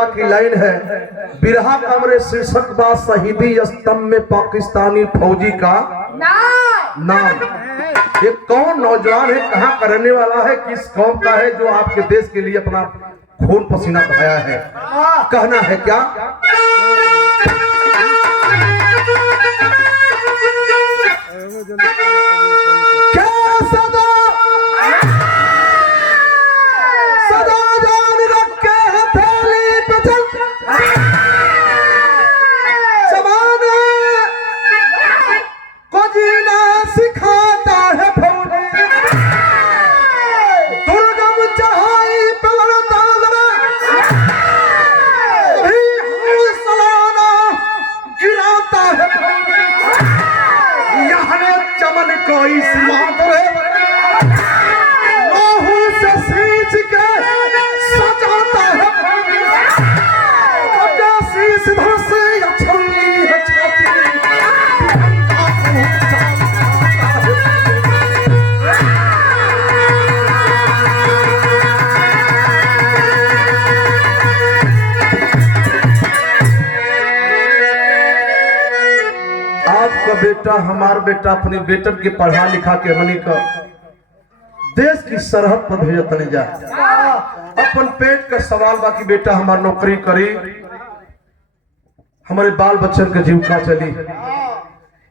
कविता की लाइन है, बिरहा कमरे शीर्षक बा शहीदी स्तंभ में पाकिस्तानी फौजी का नाम। ये कौन नौजवान है, कहाँ का रहने वाला है, किस कौम का है, जो आपके देश के लिए अपना खून पसीना बहाया है। कहना है क्या, बेटा हमार बेटा अपने बेटन के पढ़ा लिखा के हमनी का देश की सरहद पर भेजत नहीं जा। अपन पेट का सवाल बाकी बेटा हमार नौकरी करी, हमारे बाल बच्चन के जीविका चली।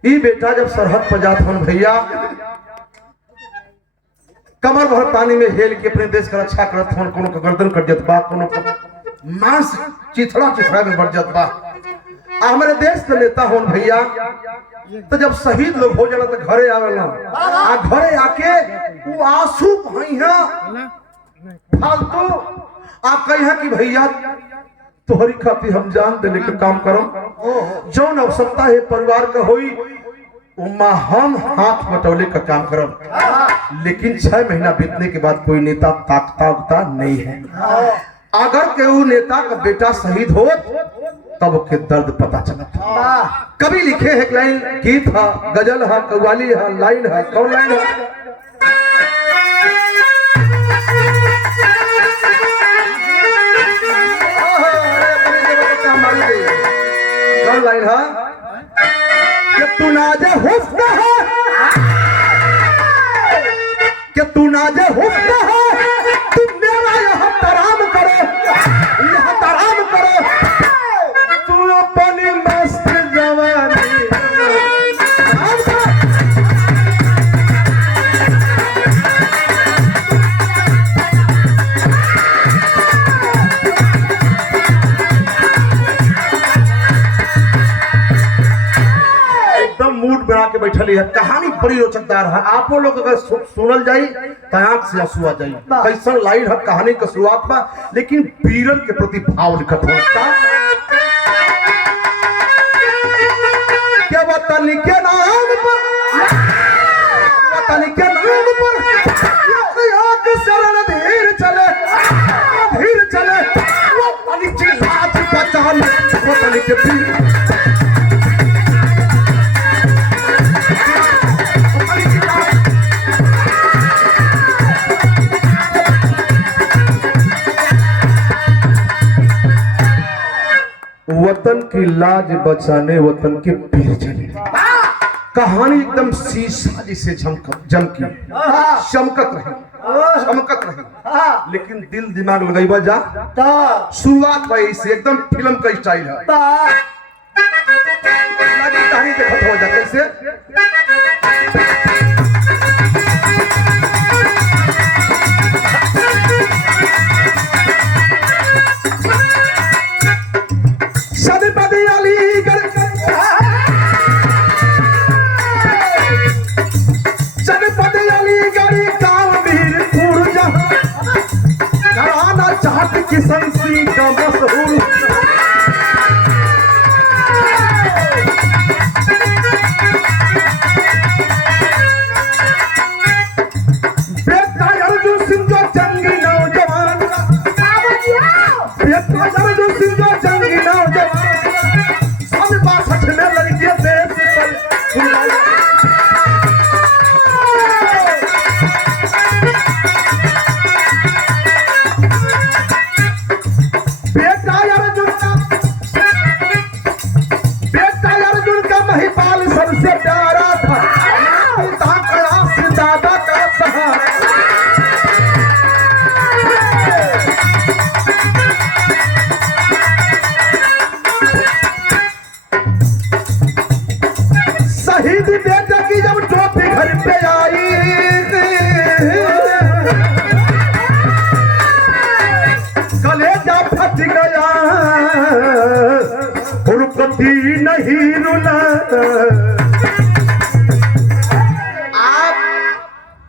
ई बेटा जब सरहद पर जात हन भैया, कमर भर पानी में हेल के अपने देश का रक्षा करत हन, कोनो का गर्दन कट जात बा, कोनो का मांस चिथड़ा चिथड़ा में बढ़ जात बा। हमारे देश के नेता होन भैया, तो जब शहीद लोग हो जाला तो घरे आवेला, आ घरे आके वो आंसू भइया फालतू आ कहिया कि भैया तोहरी खातिर हम जान देने के काम करम, जौन आवश्यकता है परिवार का होई उमा हम हाथ बटौले का काम करम। लेकिन 6 महीना बीतने के बाद कोई नेता ताकता उगता नहीं है। अगर केहू नेता का बेटा शहीद हो तब के दर्द पता चला। कभी लिखे है लाइन, गीत है, गजल है, कव्वाली है, लाइन है, कौन लाइन है, कौन लाइन है कि तू नाजे हुस्न है, कि तू नाजे हुस्न है, तुम मेरा यहाँ तराम करो, यहाँ तराम करो, अपनी मस्त जवानी एकदम मूड बना के बैठली है। कहानी बड़ी रोचकदार है, आप लोग अगर सुनल जाई तो आंख से आंसू आ जाई। कैसन लाइन है, कहानी का शुरुआत बा, लेकिन वीरन के प्रति भाव लिखत होता। वतन के नाम पर, वतन के नाम पर शरण धीर चले, धीर चले, वतन की लाज बचा ले, वतन के वीर वतन की लाज बचाने वतन के वीर चले। कहानी एकदम शीशा जैसे चमकत रही, लेकिन दिल दिमाग लगाइबा जा शुरुआत भाई से एकदम फिल्म का स्टाइल है। कहानी देखत हो जा कैसे, किशन सिंह का मशहूर बेटा अर्जुन सिंह जो जंगी नौजवान, बेटा अर्जुन सिंह जो जंगी नौजवान, 62 में लड़के देश पर बेटा नहीं रुला। आप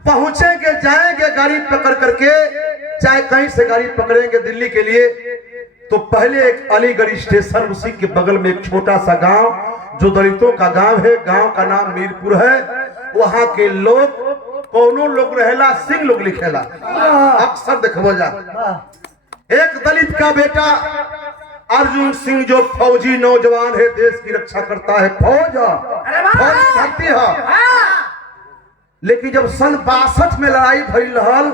पहुंचेंगे जाएंगे गाड़ी पकड़ करके, चाहे कहीं से गाड़ी पकड़ेंगे दिल्ली के लिए, तो पहले एक अलीगढ़ स्टेशन, उसी के बगल में एक छोटा सा गांव जो दलितों का गांव है, गांव का नाम मीरपुर है। वहां के लोग कौनो लोग रहेला, सिंह लोग लिखेला, अक्सर देखो जा। एक दलित का बेटा अर्जुन सिंह जो फौजी नौजवान है, देश की रक्षा करता है, फौज भर्ती है। लेकिन जब सन 62 में लड़ाई भइल रहल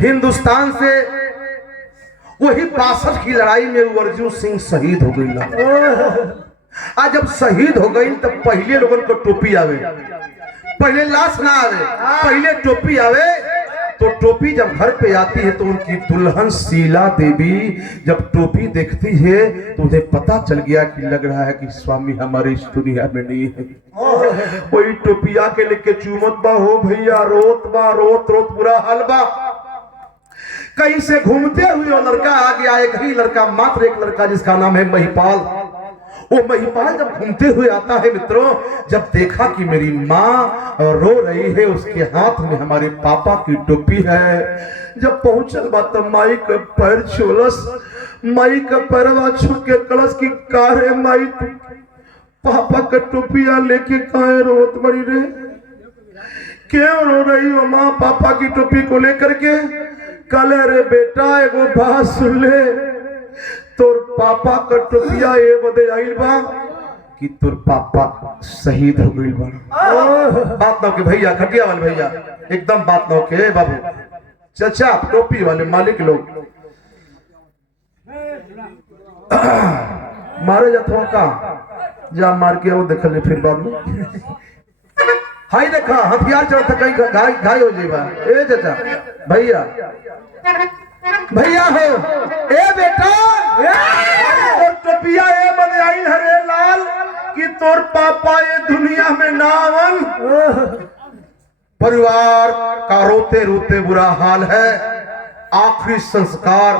हिंदुस्तान से, वही 62 की लड़ाई में अर्जुन सिंह शहीद हो गई। आज जब शहीद हो गई तब पहले लोगों को टोपी आवे, पहले लाश ना आवे, पहले टोपी आवे। तो टोपी जब घर पे आती है तो उनकी दुल्हन शीला देवी जब टोपी देखती है तो उन्हें पता चल गया कि लग रहा है कि स्वामी हमारे इस दुनिया में नहीं है। वही टोपिया के लेके चूमत बा, हो भैया रोत बा, रोत रोत बुरा हाल बा। कहीं से घूमते हुए वो लड़का आ गया, एक ही लड़का, मात्र एक लड़का, जिसका नाम है महिपाल। वो महिपाल जब घूमते हुए आता है मित्रों, जब देखा कि मेरी माँ रो रही है, उसके हाथ में हमारे पापा की टोपी है। जब पहुंचल बात तो माई का पैर छुलस, माई का पैरवा छू के कलश की कारे माई पापा का टोपिया लेके काहे रोत बड़ी रे, क्यों रो रही हो माँ पापा की टोपी को लेकर के? कले रे बेटा एगो बात सुन ले, तोर पापा का टोपिया ये बदे आइल बा कि तोर पापा शहीद हो गइल बा। बात ना के भैया, खटिया वाले भैया, एकदम बात ना के बाबू, चाचा टोपी वाले मालिक लोग मारे जाते का जा मार के वो देख ले फिर बाद में। हाई देखा हथियार चढ़ता कहीं घाई हो जाएगा। ए चाचा भैया, भैया हो ए बेटा, और टोपिया ए बदे आई हरे लाल कि तोर पापा ये दुनिया में नावन। परिवार का रोते रोते बुरा हाल है। आखिरी संस्कार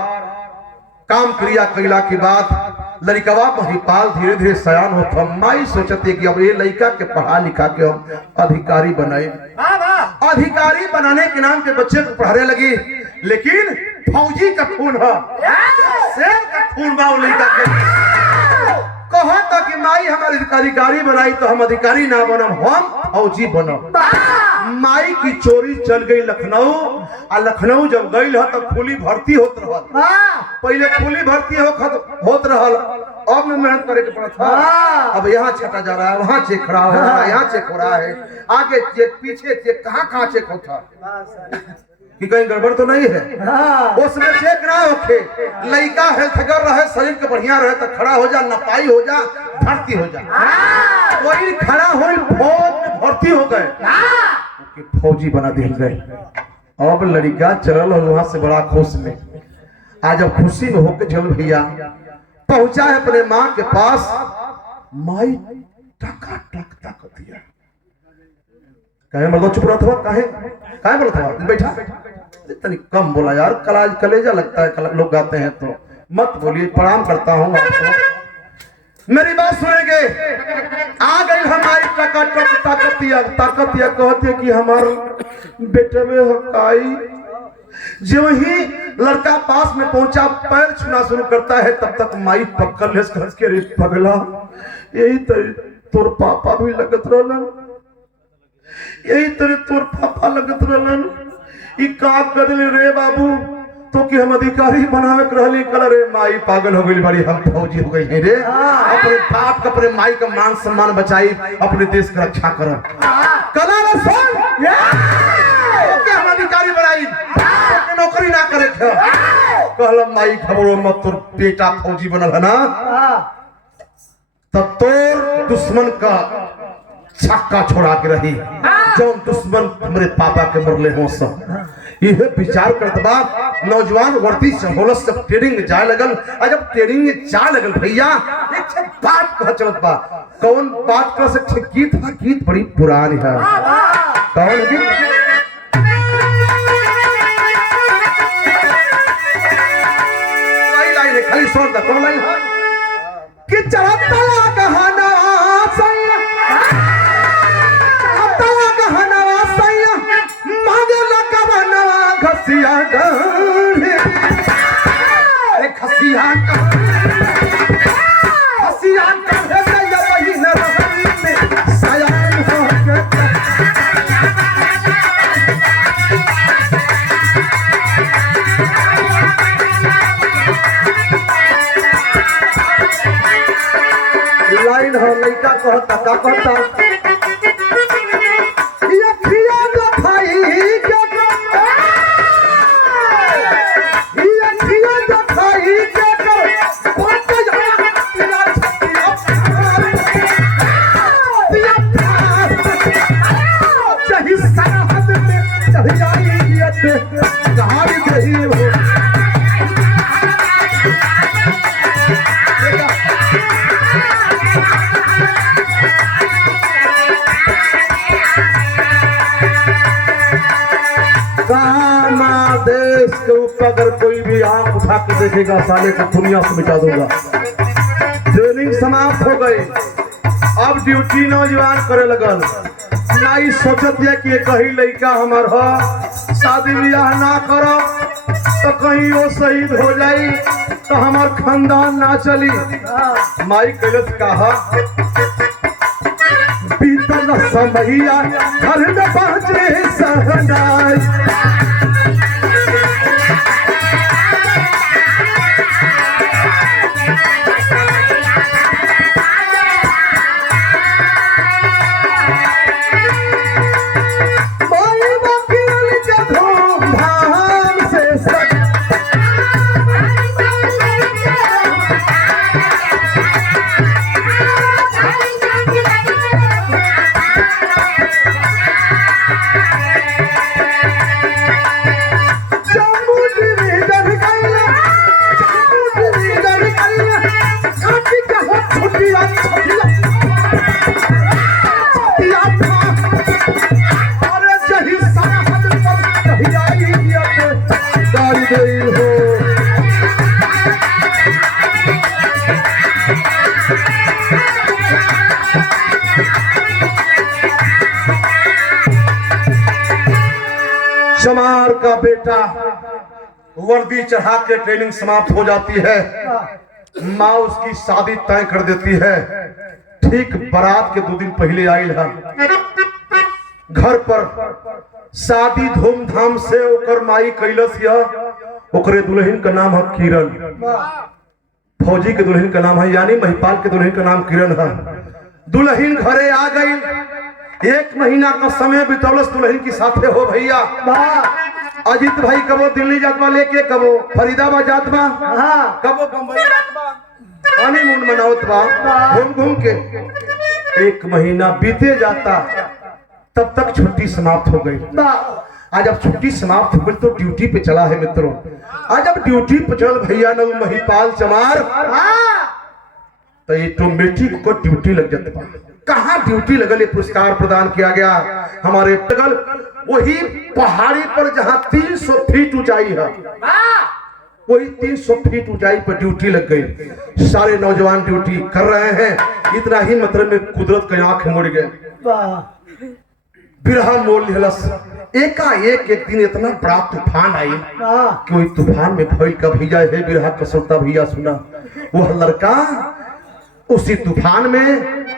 काम क्रिया कैला के बाद लड़कवा महिपाल धीरे धीरे सयान होता। माई सोचती कि अब ये लड़का के पढ़ा लिखा के हम अधिकारी बनाए, अधिकारी बनाने के नाम के बच्चे को पढ़ाने लगी। लेकिन फौजी का खून है, शेर का खून बा लड़का के। कहा था कि माई हमारे अधिकारी बनाई तो हम अधिकारी ना बनम, हम फौजी बनम। माई की चोरी चल गई लखनऊ, और लखनऊ जब गई है तो फूली भर्ती होत रहल। पहले फूली भर्ती होत रहल, अब में मेहनत करे के पड़ा था। अब यहाँ छटा जा रहा है, वहाँ चेक खड़ा हो रहा है, यहाँ चेक हो रहा है, आगे चेक पीछे चेक, कहाँ चेक होता कि कहीं गड़बड़ तो नहीं है। उसमें चेक ना होके लड़का हेल्थगर रहे, शरीर के बढ़िया रहे तो खड़ा हो जा, नपाई हो जा, भर्ती हो जा। वही खड़ा हो फौज भर्ती हो गए, फौजी बना दिए गए। अब लड़का चल वहां से बड़ा खुश में, आज अब खुशी में होके चल भैया पहुंचा है अपने माँ के पास। माई टका टक तक दिया, कहे मतलब चुप रहा था, काहे बोला था बैठा, इतनी कम बोला यार, कलेजा लगता है लोग गाते हैं तो मत बोलिए, प्रणाम करता हूँ आपको। मेरी बात सुनेंगे। आ गई हमारी ताकतिया कहते कि हमारे बेटे में हकाई। जो ही लड़का पास में पहुंचा, पैर छूना शुरू करता है, तब तक माई पकड़ ले के रे पगला, यही तोर पापा भी लगत रहलन, यही तरह तोर पापा लगत रहलन। ई का कदल रे बाबू, तो कि हम अधिकारी बनावे रहली। कल रे माई पागल हो गई बड़ी, हम फौजी हो गई है रे। अपने बाप का अपने माई का मान सम्मान बचाई, अपने देश की रक्षा करो। कला रे सुन, के हम अधिकारी बनाई, तो नौकरी ना करे थे। कहला माई खबरो मत, तोर बेटा फौजी बनल है ना, तब तोर दुश्मन का छक्का छोड़ा के रही, जो दुश्मन हमारे पापा के मरले हो सब। यह विचार करत बा नौजवान वर्दी सहूलत से ट्रेनिंग में जाए लगल। और जब ट्रेनिंग में जा लगल भैया, एक बात कह चलत बा, कौन बात कर सकते? गीत है, गीत बड़ी पुरानी है। कौन गीत? लाइन है, खाली सुन दा, कौन लाइन है कि चढ़ता कहाना खसिया गाढ़े अरे खसिया खसिया गाढ़े गया वही न रहनी में सयान हो गया लाइन हो लड़का कहता का कहता ये खिया न खाई क्या ये खिया न खाई क्या कर बहुत तेरा चाही सरहद में चढ़ जाई ये कहां गई हो देश के ऊपर अगर कोई भी आंख उठा के देखेगा साले को दुनिया से मिटा दूंगा। ट्रेनिंग समाप्त हो गई, अब ड्यूटी नौजवान करे लगल। नाई सोचत है कि कहीं लड़का हमार हो शादी ब्याह ना करो तो कहीं वो शहीद हो जाई तो हमार खानदान ना चली। माई कैलस कहा बीतल समैया घर में बाजे सहनाई चमार का बेटा वर्दी चढ़ा के ट्रेनिंग समाप्त हो जाती है। माँ उसकी शादी तय कर देती है। ठीक बारात के 2 दिन पहले आई है घर पर शादी धूमधाम से ओकर माई कैलस या ओकरे दुल्हन का नाम है किरण। फौजी के दुल्हन का नाम है यानी महिपाल के दुल्हन का नाम किरण है। दुल्हन घरे आ गई, 1 महीना का समय बितौलस दुल्हन की साथे हो भैया। अजीत भाई कबो दिल्ली जातबा लेके, कबो फरीदाबाद जातबा, कबो बम्बई जातबा, हनीमून मनावत बा घूम घूम के। 1 महीना बीते जाता तब तक छुट्टी समाप्त हो गई। आज जब छुट्टी समाप्त हो गई तो ड्यूटी पे चला है मित्रों। आज जब ड्यूटी पे चल भैया न महिपाल चमार तो ये तो मेट्रिक को ड्यूटी लग जाता। कहाँ ड्यूटी लगल, ये पुरस्कार प्रदान किया गया हमारे बगल वही पहाड़ी पर जहाँ 300 फीट ऊंचाई है, वही 300 फीट ऊंचाई पर ड्यूटी लग गई। सारे नौजवान ड्यूटी कर रहे हैं। इतना ही मतलब में कुदरत के आंख मुड़ गए, बिरहा मोल हिलस। एकाएक एक दिन इतना बड़ा तूफान आई कि वही तूफान में फैल का भैया है बिरहा कसरता भैया सुना। वह लड़का उसी तूफान में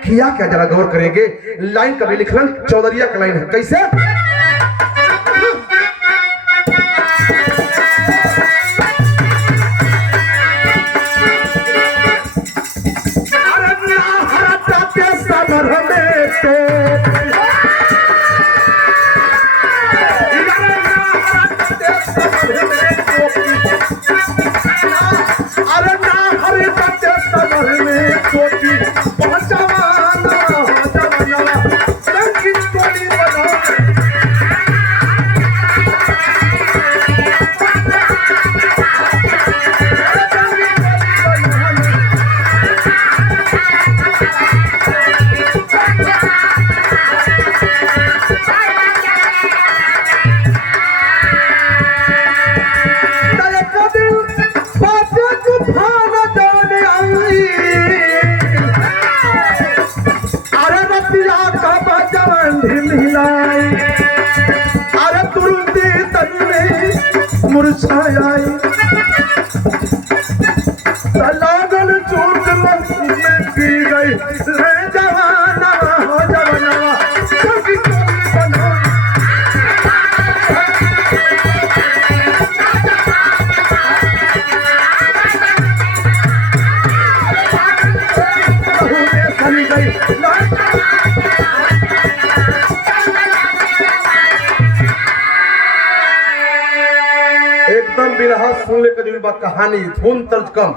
किया क्या जरा गौर करेंगे। लाइन कभी लिखलन चौधरिया का लाइन है कैसे। मुरझाई लागल चोट में पी गई ले जवाना हो जवाना सभी बनो एकदम बिरहा सुन ले कभी बात कहानी धुन तर्ज कम।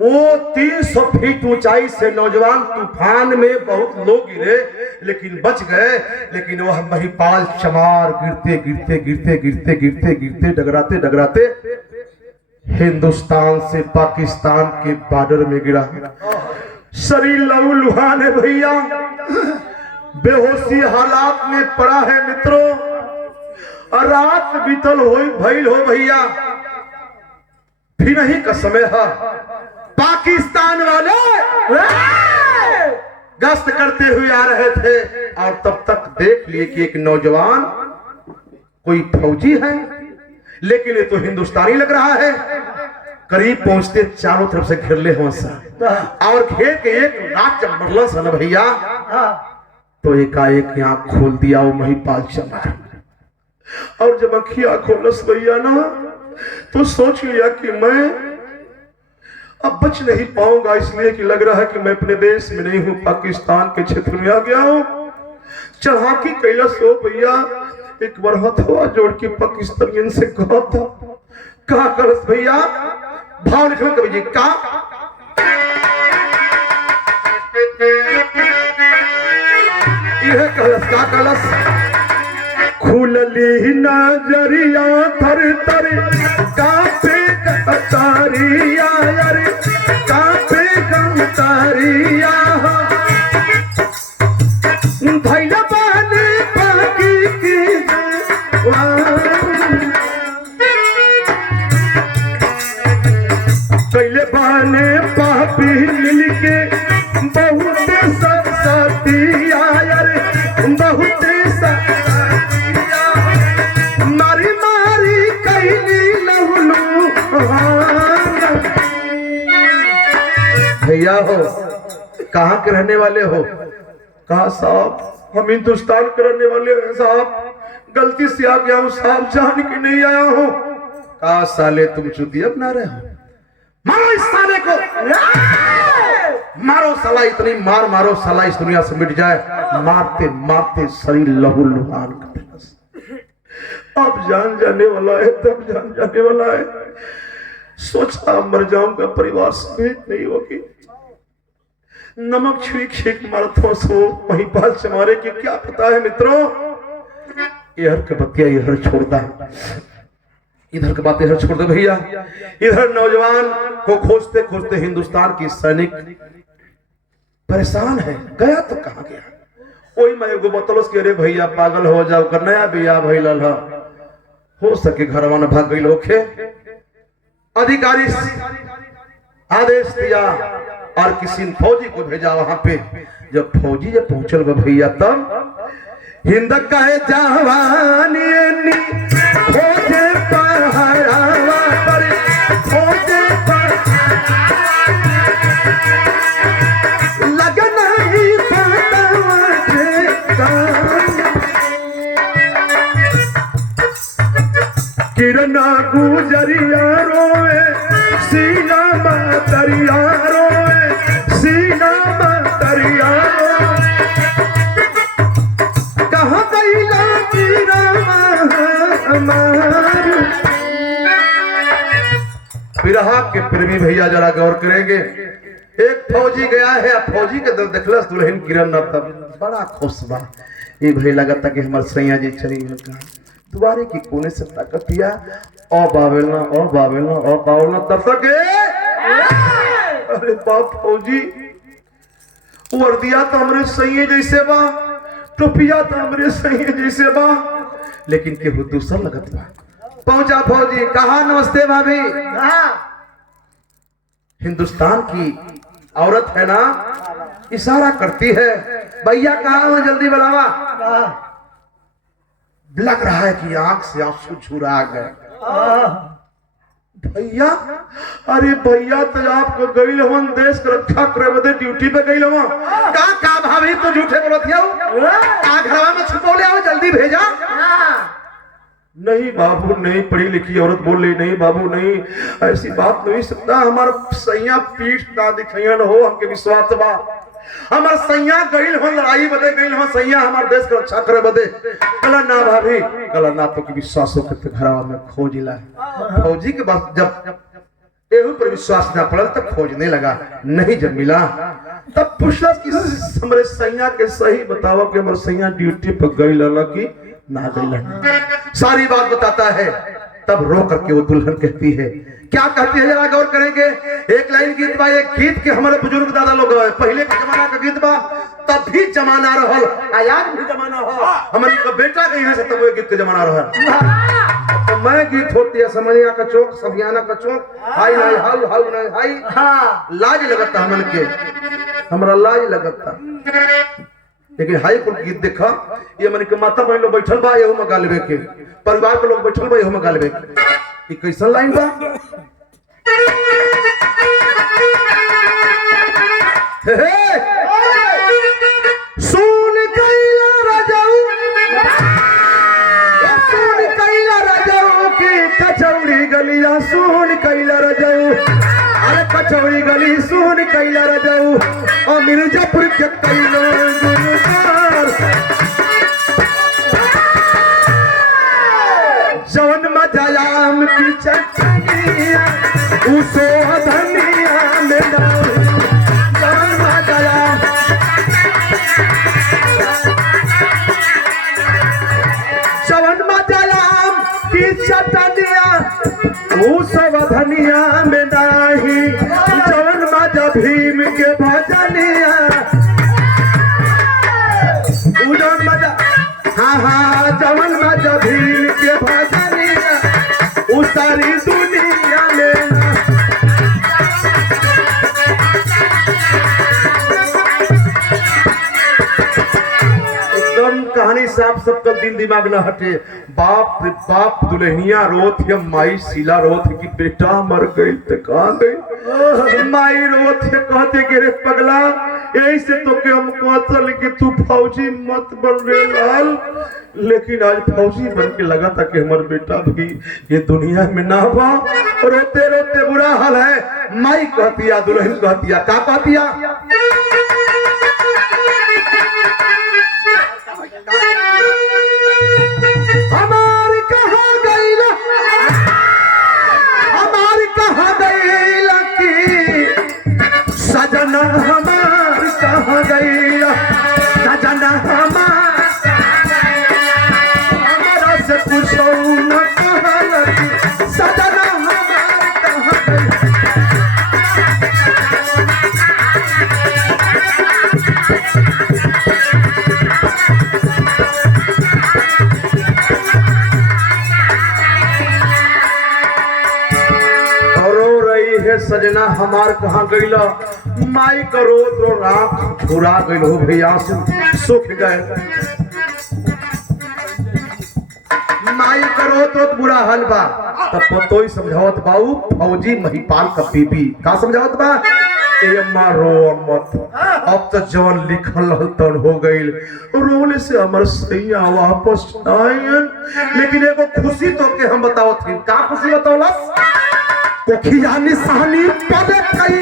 वो 300 फीट ऊंचाई से नौजवान तूफान में बहुत लोग गिरे लेकिन बच गए। लेकिन वह महिपाल चमार गिरते गिरते गिरते गिरते गिरते गिरते डगराते डगराते हिंदुस्तान से पाकिस्तान के बॉर्डर में गिरा। शरीर लहूलुहान है भैया, बेहोशी हालात में पड़ा है मित्रों। और रात बीतल हो भइल हो भैया, फिर नहीं का समय है। पाकिस्तान वाले गश्त करते हुए आ रहे थे और तब तक देख लिए कि एक नौजवान कोई फौजी है लेकिन ये तो हिंदुस्तानी लग रहा है। करीब पहुंचते चारों तरफ से घेर ले हो और घेर के एक नाच मरल सन भैया, तो एकाएक आंख खोल दिया वो महिपाल चमार। और जब अखियां खोलस भैया ना तो सोच लिया कि मैं अब बच नहीं पाऊंगा, इसलिए कि लग रहा है कि मैं अपने देश में नहीं हूं, पाकिस्तान के क्षेत्र में आ गया हूं। चढ़ाकी कैलाश हो भैया, एक बार हथवा जोड़ के पाकिस्तानियन से कहा था, कहा करस भैया भाव लिखो कवि जी का यह कलश का कलश खुलली नजरिया थर थर कापे कतारिया यार कापे कतारिया धैला बाने बाकी की कैले बाने पापी मिलके बहुत सतिया यार बहुत भैया हो कहाँ के रहने वाले हो? कहा साहब हम हिंदुस्तान के रहने वाले हैं साहब, गलती से आ गया हूँ साहब, जान के नहीं आया हूँ। कहा साले तुम चुतिया बना रहे हो, मारो इस साले को, मारो साला, इतनी मार मारो साला इस दुनिया से मिट जाए। मारते मारते शरीर लहूलुहान कर देगा। अब जान जाने वाला है, तब जान जाने वाला है। सोचा मर जाऊंगा, परिवार समेत नहीं होगी। नमक छीक छीक मारता सो महिपाल चमारे की क्या पता है मित्रों। इधर के बतिया इधर छोड़ता, इधर के बात इधर छोड़ दे भैया। इधर नौजवान को खोजते खोजते हिंदुस्तान की सैनिक परेशान है, गया तो कहां गया। वही मैं एगो बतलस के, अरे भैया पागल हो जाओ कर नया बिया भइल हो सके घरवा न भाग गई होखे। अधिकारी आदेश दिया और किसी फौजी को भेजा वहां पे। जब फौजी जब पहुंचल भैया तब हिंद कहे जवानी फौजे पहरावा पर फौजे पर लगन ही किरना गुजरिया रोए सीना मतरिया रोए सीना मतरिया कहाँ गईला कीरा बिरहा के प्रेमी भैया जरा गौर करेंगे। एक फौजी गया है, फौजी के दल देखलस दुल्हन किरण न तब बड़ा खुश बा। ये भाई लगता कि हमार सैया जी चली दुबारे की कोने से ताकतिया ओ बावेलना ओ बावेलना ओ बावेलना तब तक अरे बाप फौजी वर्दिया तो हमरे सही जैसे बा, टोपिया तो हमरे सही जैसे बा, लेकिन केहू दूसरा लगत बा। पहुंचा फौजी, कहा नमस्ते भाभी। हिंदुस्तान की औरत है ना, इशारा करती है, भैया कहा हो जल्दी बुलावा। लग रहा है कि आंख से आंसू झुरा गए। भैया, अरे भैया तो आपको गई हवन देश के रक्षा करे बदे ड्यूटी पे गई हवन का भाभी तो झूठे बोलत हो का घरवा में छुपौले आओ जल्दी भेजा। नहीं बाबू नहीं, पढ़ी लिखी औरत बोल रही, नहीं बाबू नहीं, ऐसी बात नहीं सकता, हमारा सैया पीठ ना दिखैन हो, हमके विश्वास बा हमार सैया गईल हो लड़ाई बदे गईल हो, सैया हमार देश के रक्षा करे बदे। कला ना भाभी, कला ना तो की विश्वास हो के घरवा में खोजिला फौजी के बाद जब एहू पर विश्वास ना पड़ल तब खोजने लगा, नहीं जब मिला तब पूछला कि हमारे सैया के सही बताओ कि हमारे सैया ड्यूटी पर गईल हला कि ना गईल। सारी बात बताता है, तब रो करके वो दुल्हन कहती है, क्या कहती है जरा गौर करेंगे। एक लाइन गीत बा, एक गीत के हमारे बुजुर्ग दादा लोग पहले के जमाना का गीत बा, तब भी जमाना रहल, आज भी जमाना हो, हमारी का बेटा गई है से तब वो गीत के जमाना रहल। तो मैं गीत होती है समनिया का चौक, सबियाना का चौक, हाय हाय हाउ हाउ नहीं हाय, लाज लगता हमन के, हमारा लाज लगता। लेकिन हाई कोर्ट गीत देखा, ये मन के माता बहन लोग बैठल बा, एहू में गालबे के, परिवार के लोग बैठल बा, एहू में गालबे के। ये कैसन लाइन बा, सुन कैला राजाऊ, सुन कैला राजाऊ की कचौड़ी गलिया, सुन कैला राजाऊ, अरे कचौड़ी गली सुन कैला राजाऊ, और मिर्जापुर के कैला जवन मजायाम की चटनिया उसो धनिया में डाल, जवन मजायाम जवन मजायाम की चटनिया उसो धनिया में डाही, जवन मजा भीम के भजनिया उजवन मजा, हाँ हाँ जवन मजा भीम के भजनिया उस सारी दुनिया में। एकदम कहानी साफ सबका दिल दिमाग न हटे। बाप रे बाप, दुल्हनिया रोत है, माई सीला रोत है कि बेटा मर गई तो कहाँ गई, माई रोत है कहते कि रे पगला यही से तो के हम कहते कि तू फौजी मत बन रे लाल, लेकिन आज फौजी बन के लगा था कि हमारा बेटा भी ये दुनिया में ना हुआ। रोते रोते बुरा हाल है, माई कहतिया दुल्हन कहतिया का कहतिया, हमारी कहाँ गईला, हमारी कहाँ गईला की सजना, हमारी कहाँ गईला सजना, हमारा से पूछो न कहाँ लगी सजना, हमारी कहाँ गईला। सजना हमार कहाँ गईला, माई का रोत रो रात छुरा गई हो भैया, सुख गए माई का रोत रोत बुरा हाल बा। तब पतो ही समझावत बाऊ फौजी महिपाल का बीबी का समझावत बा, ए मारो मत, अब तो जवन लिखल तन हो गईल, रोले से हमर सैया वापस आयन। लेकिन एगो खुशी तो के हम बताओ थे, का खुशी बताओलस, कोखिया निशानी पद कई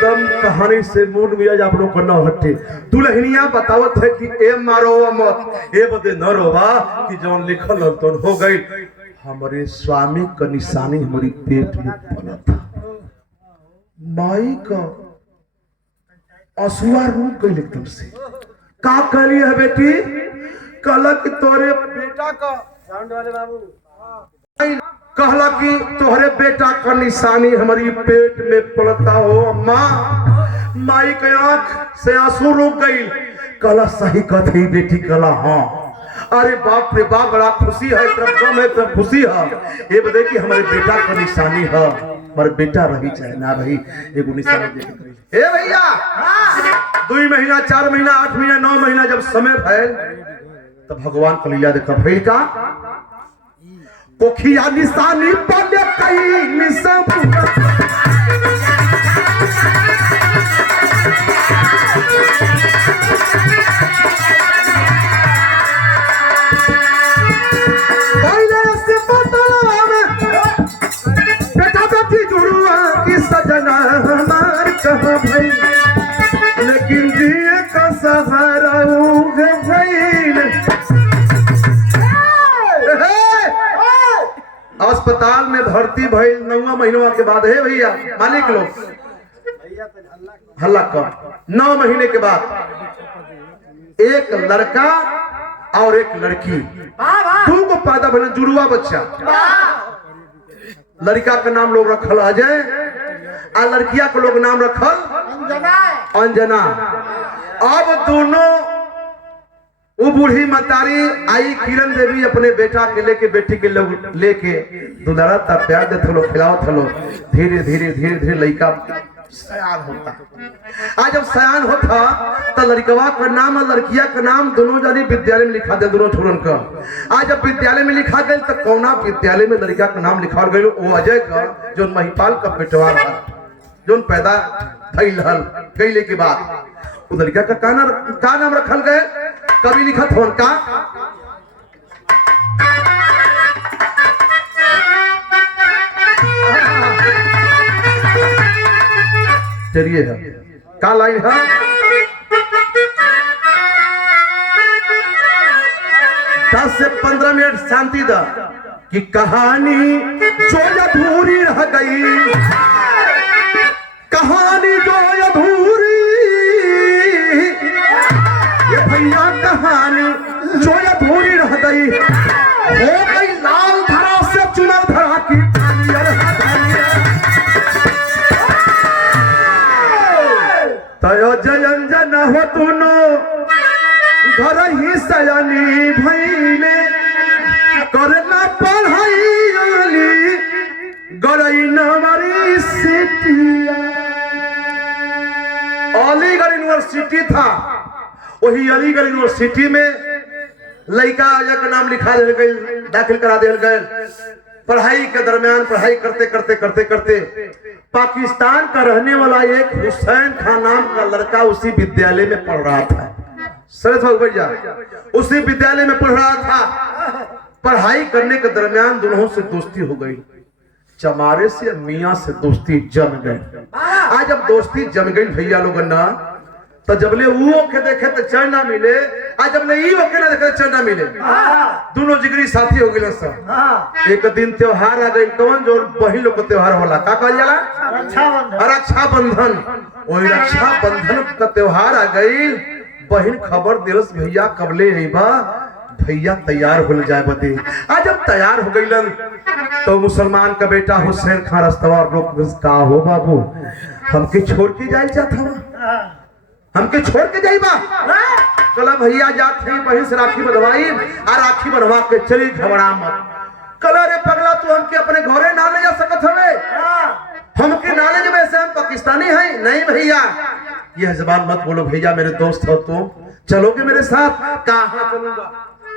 सब कहानी से मूड मियाज आप लोग करना हटे। दुल्हनिया बतावत है कि ए मारो मत, ए बदे न रोवा कि जौन लिखल तो हो गई। हमारे स्वामी का निशानी हमारी पेट में पड़ा था। माई का असुआ रूप गई एकदम से। का कहली है बेटी? कहला कि तोरे बेटा का साउंड वाले बाबू कहला कि तोहरे बेटा का निशानी हमारी पेट में पड़ता हो। अम्मा माई के आंख से आंसू रुक गई। कहला सही कहते ही बेटी। कहला हाँ। अरे बाप रे बाप, बड़ा खुशी है, तरफ कम है तरफ खुशी है। ये बता कि हमारे बेटा का निशानी है। हमारे बेटा रही चाहे ना रही, एगो निशानी देख। ए भैया 2 महीना 4 महीना 8 महीना 9 महीना जब समय भैल तो भगवान का लीला देखा भैल का कोखिया निशानी पले कई निशान सजना हमार कहाँ भाई, लेकिन दिए का सहारा अस्पताल में भर्ती भइल 9वां महीनवा के बाद है भैया। मालिक लोग हल्ला कम 9 महीने के बाद एक लड़का और एक लड़की 2 को पैदा भइल, जुड़वा बच्चा। लड़का का नाम लोग रखल अजय और लड़किया को लोग नाम रखल अंजना। अब दोनों वो बूढ़ी मतारी आई किरण देवी अपने बेटा के लेके बेटी के लोग लेके दुलारा तब प्यार दे थलो खिलाओ थलो। धीरे धीरे धीरे धीरे लड़का सयान होता। आज जब सयान होता तो लड़कवा का नाम और लड़किया का नाम दोनों जानी विद्यालय में लिखा दे, दोनों छोड़न का। आज जब विद्यालय में लिखा गया तो कौना विद्यालय में लड़का का नाम लिखा गया? वो अजय का जो महिपाल का पेटवा था, जो पैदा भइल हल गईले के बाद वो लड़का का नाम रखल गए। कभी लिखत हो का चलिए है का लाइन है 10 से 15 मिनट शांति दा कि कहानी जो अधूरी रह गई, कहानी जो अधूरी, ये भैया कहानी जो अधूरी रह गई, हो गई लाल धरा से चुनर धरा की। तय जयंजन हो तुनो घर ही सयानी भैले, करना पढ़ाई गरई नवरी सिटिया। अलीगढ़ यूनिवर्सिटी था, वही अलीगढ़ यूनिवर्सिटी में लड़का अजय का नाम लिखा दिया गया, दाखिल करा दिया गया। पढ़ाई के दरमियान पढ़ाई करते करते करते करते पाकिस्तान का रहने वाला एक हुसैन खान नाम का लड़का उसी विद्यालय में पढ़ रहा था। सरस भैया उसी विद्यालय में पढ़ रहा था। पढ़ाई करने के दरमियान दोनों से दोस्ती हो गई। चमारे से मियाँ से दोस्ती जम गई। आज जब दोस्ती जम गई भैया लोग ना, तो जबले वो के देखे तो चैन ना मिले, आज जबले ई ओके ना देखे तो चैन ना मिले। दोनों जिगरी साथी हो गए सब। एक दिन त्योहार आ गई, कौन जो बहन लोग का त्योहार होला, का कहल जाला? रक्षाबंधन। वही रक्षाबंधन का त्योहार आ गई। बहन खबर दिलस भैया कबले है बा, भैया तैयार हो जाए बदे। आज जब तैयार हो गईलन तो मुसलमान का बेटा हुसैन खान रस्तवा रोक का हो बाबू, हमके छोड़ के जाए जाता, हमके छोड़ के जाइबा? कला भैया जात है बहन से राखी बंधवाई और राखी बंधवा के चली, घबरा मत। कला रे पगला तू हमके अपने घरे ना ले जा सकत हवे, हमके ना ले जबे से हम पाकिस्तानी हैं। नहीं भैया यह जबान मत बोलो भैया, मेरे दोस्त हो तुम, चलोगे मेरे साथ? कहाँ चलूंगा?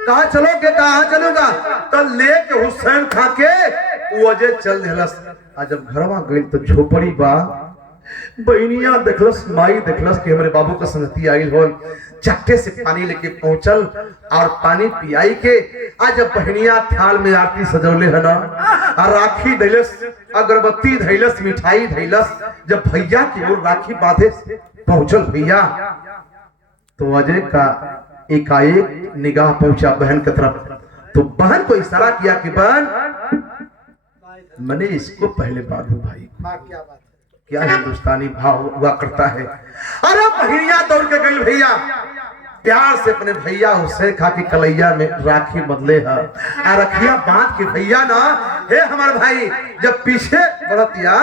कहाँ चलोगे? कहाँ चलूंगा? तो लेके हुसैन खा के वो अजय चल दिलस। आज जब घरवा गई तो झोपड़ी बा, बहनिया देखलस, माई देखलस कि हमारे बाबू का संगति आई हो, चट्टे से पानी लेके पहुंचल और पानी पियाई के आज जब बहनिया थाल में आरती सजौले है ना, और राखी धैलस, अगरबत्ती धैलस, मिठाई धैलस। जब भैया की ओर राखी बांधे पहुंचल भैया, तो अजय का एकाएक निगाह पहुंचा बहन की तरफ। तो बहन को इशारा किया कि बहन मैंने इसको पहले बांधू भाई। क्या बात है, क्या हिंदुस्तानी भाव हुआ करता है। अरे बहिनिया दौड़ के गई भैया, प्यार से अपने भैया उसे खा के कलैया में राखी बदले है, रखिया बांध के भैया ना, हे हमारे भाई जब पीछे बढ़तिया,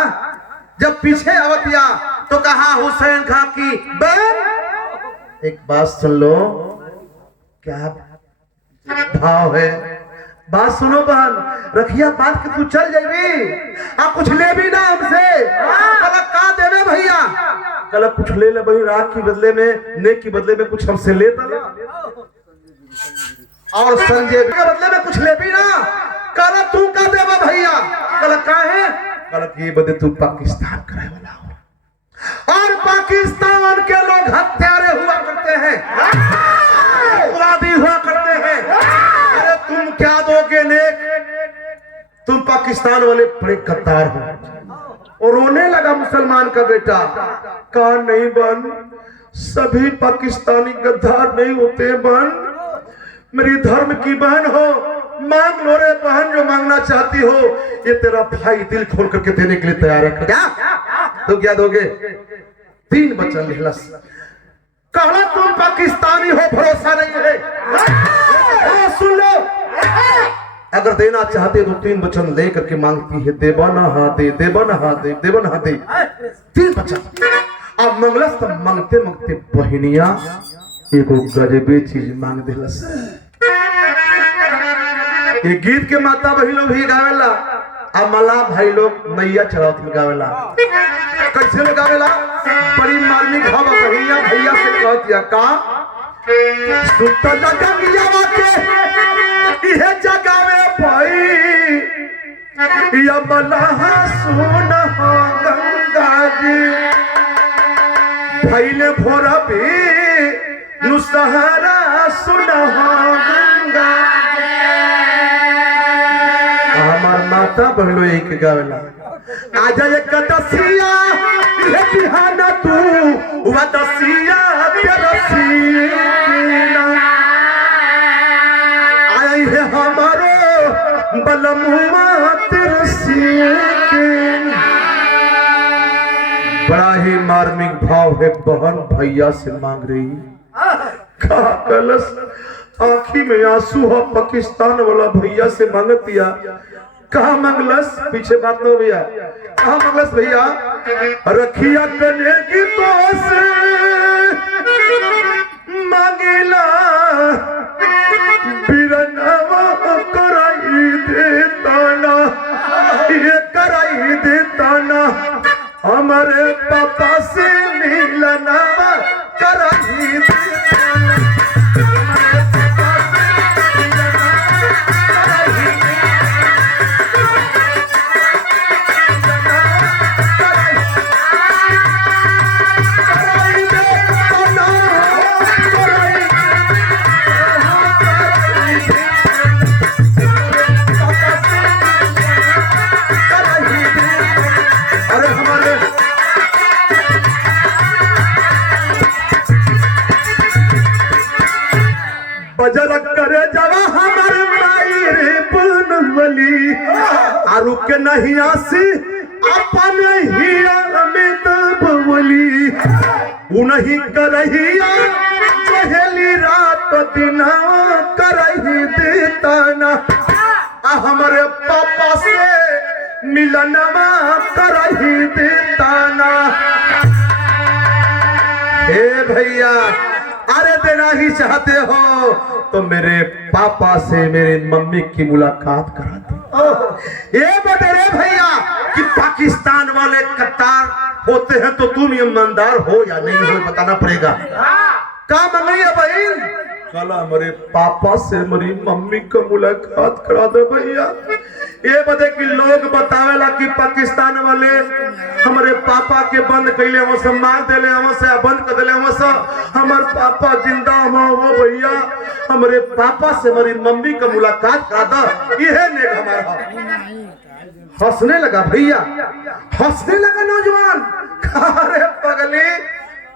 जब पीछे आवतिया तो कहा हुसैन खां की बहन। एक बात सुन लो, क्या भाव है, बात सुनो बहन, रखिया बात के तू चल जाएगी, आप कुछ ले भी ना हमसे, कल का देवे भैया, कल कुछ ले ले भाई, रात की बदले में, नेक की बदले में कुछ हमसे ले ता, और संजय के बदले में कुछ ले भी ना, कल तू का देवा भैया, कल का है, कल की बदले तू पाकिस्तान कराए वाला हो, और पाकिस्तान के लोग हत्यारे हुआ करते हैं, अपराधी हुआ करते हैं। अरे तुम क्या दोगे नेक, तुम पाकिस्तान वाले बड़े गद्दार हो। और रोने लगा मुसलमान का बेटा, कहा नहीं बहन, सभी पाकिस्तानी गद्दार नहीं होते बहन, मेरी धर्म की बहन हो, मांग लो रे बहन जो मांगना चाहती हो, ये तेरा भाई दिल खोल करके देने के लिए तैयार है। क्या तो क्या दोगे? 3 वचन लिखलस, कहला तुम पाकिस्तानी हो, भरोसा नहीं है, सुन लो, अगर देना चाहते तो 3 वचन लेकर के मांगती है, देवा ना हाँ दे, देवा ना हाँ दे, देवा ना हाँ दे, 3 वचन। अब मंगलस तो मांगते मांगते बहनिया एगो गजबे चीज मांग दिलस। ये गीत के माता बही लोग भी गावेला, अब मला भाई लोग नैया चढ़ावत में गावेला। कैसे में गावेला? बड़ी मार्मिक भाव भैया भैया से कहतिया का सुत जगमिया के इहे जगावे भाई, या मलाहा सोना गंगा जी, भैले भोरा भी नुसहरा सुना गंगा। हमार माता बहलो एक गावेला, आजा एक दसिया ये बिहाना तू वदसिया तेरसीना, आई है हमारो बलमुआ तेरसीना। बड़ा ही मार्मिक भाव है, बहन भैया से मांग रही, कहा कलश आंखी में आंसू हो, पाकिस्तान वाला भैया से मांगतिया, कहा मंगलस, पीछे बात न हो भैया, कहा मंगलस भैया, रखिया कने की तो से मांगिला, बिरनवा कराई देता ना, ये कराई देता ना, हमारे पापा से मिलना कराई देता ना। बजर करे जवा हमारे माई रे पुनवली, आरु के नहीं आसी अपन ही अमित बवली, उन्हीं करहिया पहली रात दिना करही देता ना, हमारे पापा से मिलनवा करही देता ना। हे भैया, अरे देना ही चाहते हो तो मेरे पापा से मेरे मम्मी की मुलाकात करा दो। ये बता भैया कि पाकिस्तान वाले कट्टार होते हैं तो तुम ईमानदार हो या नहीं हो बताना पड़ेगा। क्या मंगई है बहन? कल हमारे पापा से मेरी मम्मी का मुलाकात करा दो भैया। ये बता कि लोग बतावेला कि पाकिस्तान वाले हमारे पापा के बंद कैले हो, मार देले हो से, बंद कर देले हो से, हमारे पापा जिंदा हो भैया, हमारे पापा से हमारी मम्मी का मुलाकात करा दो, यह नेक हमारा। हंसने लगा भैया, हंसने लगा नौजवान, अरे पगली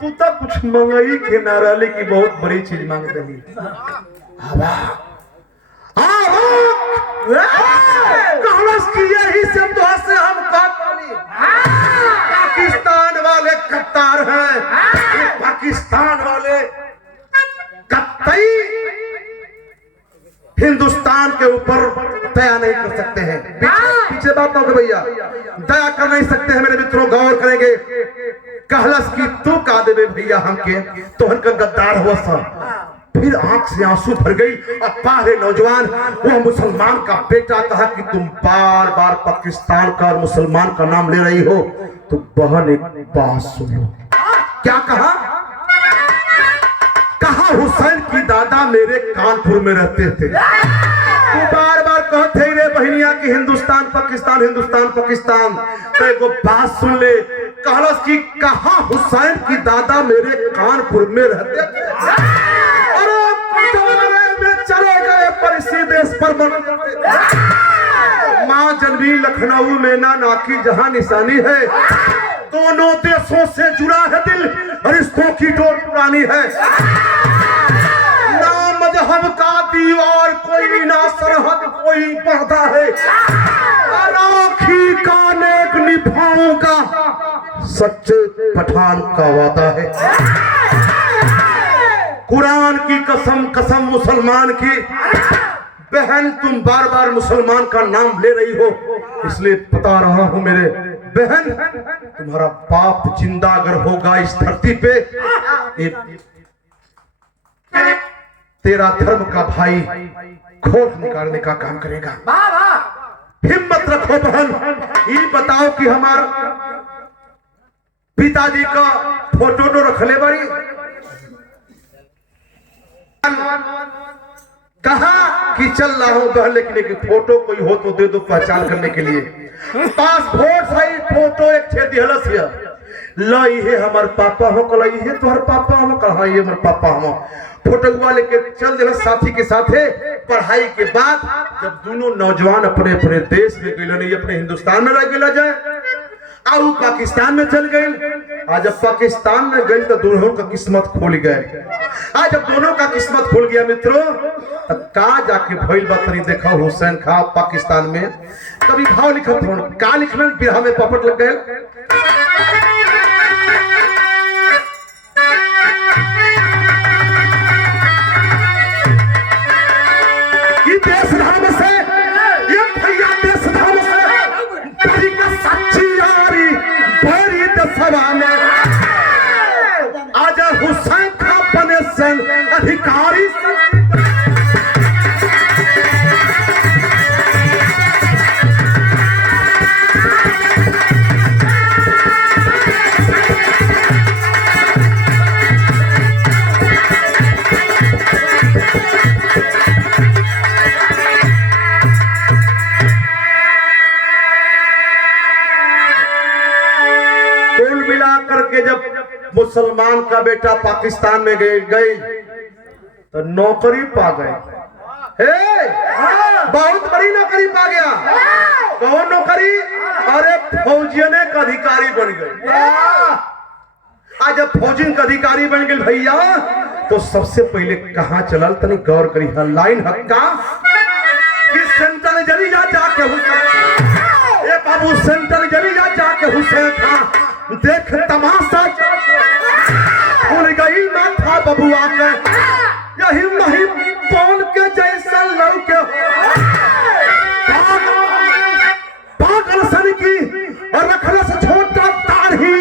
तू तो कुछ मंगई के नाराले की बहुत बड़ी चीज मांग रही। कहलस कि यही सब तो ऊपर दया नहीं कर सकते हैं। पीछे बात ना हो भैया, दया कर नहीं सकते हैं मेरे मित्रों। गौर करेंगे, कहलस की तू का देवे भैया हमके तोहन का गद्दार हुआ सा। फिर आंख से आंसू भर गई और पारे नौजवान वह मुसलमान का बेटा कहा कि तुम बार बार पाकिस्तान का और मुसलमान का नाम ले रही हो, तो बहन एक बात सुनो। क्या कहा? कहा हुसैन की दादा मेरे कानपुर में रहते थे। तू बार बार कहते रे बहनिया की हिंदुस्तान पाकिस्तान हिंदुस्तान पाकिस्तान, तो एगो बात सुन ले। कहलस कि कहा हुसैन की दादा मेरे कानपुर में रहते थे। चले गए पर इसी देश पर माँ जनवी लखनऊ में ना नाकी जहां निशानी है। दोनों देशों से जुड़ा है दिल, रिश्तों की डोर पुरानी है। ना मजहब का दीवार कोई, ना सरहद कोई पर्दा है। राखी का नेक निभाऊंगा, सच्चे पठान का वादा है। कुरान की कसम कसम मुसलमान की, बहन तुम बार बार मुसलमान का नाम ले रही हो, इसलिए बता रहा हूं मेरे बहन, तुम्हारा बाप जिंदा अगर होगा इस धरती पे, तेरा धर्म का भाई खोट निकालने का काम करेगा। हिम्मत रखो बहन। ये बताओ कि हमारा पिताजी का फोटो तो रखले बड़ी, कहा कि चल रहा हूं बहन, लेकिन एक फोटो कोई हो तो दे दो पहचान करने के लिए। पासपोर्ट साइज फोटो एक छे दिहलस है, लाई है हमार पापा हो, कल है तोहर पापा हो, कल हाँ ये हमार पापा हो। फोटोवा लेके चल दिला साथी के साथे। पढ़ाई के बाद जब दोनों नौजवान अपने अपने देश में गए, नहीं अपने हिंदुस्तान में रह गया जाए, आउ पाकिस्तान में चल गए। आज जब पाकिस्तान में गए तो दोनों का किस्मत खुल गए। आज जब दोनों का किस्मत खुल गया मित्रों, तब कहा जाके भइल बात नहीं देखा हुसैन खां पाकिस्तान में कभी भाव लिखत हो का लिखल बिरहा में पपट लग गए। देश धर्म से ये भैया देश धर्म से का सच्ची यारी बड़ी दसवा में आज हुसैन खां बने सन अधिकारी। मुसलमान का बेटा पाकिस्तान में गए तो नौकरी पा गए। बहुत बड़ी नौकरी पा गया। कौन नौकरी? अरे फौजियने का अधिकारी बन गए। आज जब फौजी का अधिकारी बन गए भैया, तो सबसे पहले कहाँ चलल तनी गौर करी। लाइन हक्का सेंटर जली जा जाके हुसैन, ए बाबू सेंटर जली जा जाके हुसैन खां देख तमाशा भूल गई माथा बबुआ के, यही नहीं बोल के जैसा लौके पागल सन की और रखल से छोटा दाढ़ी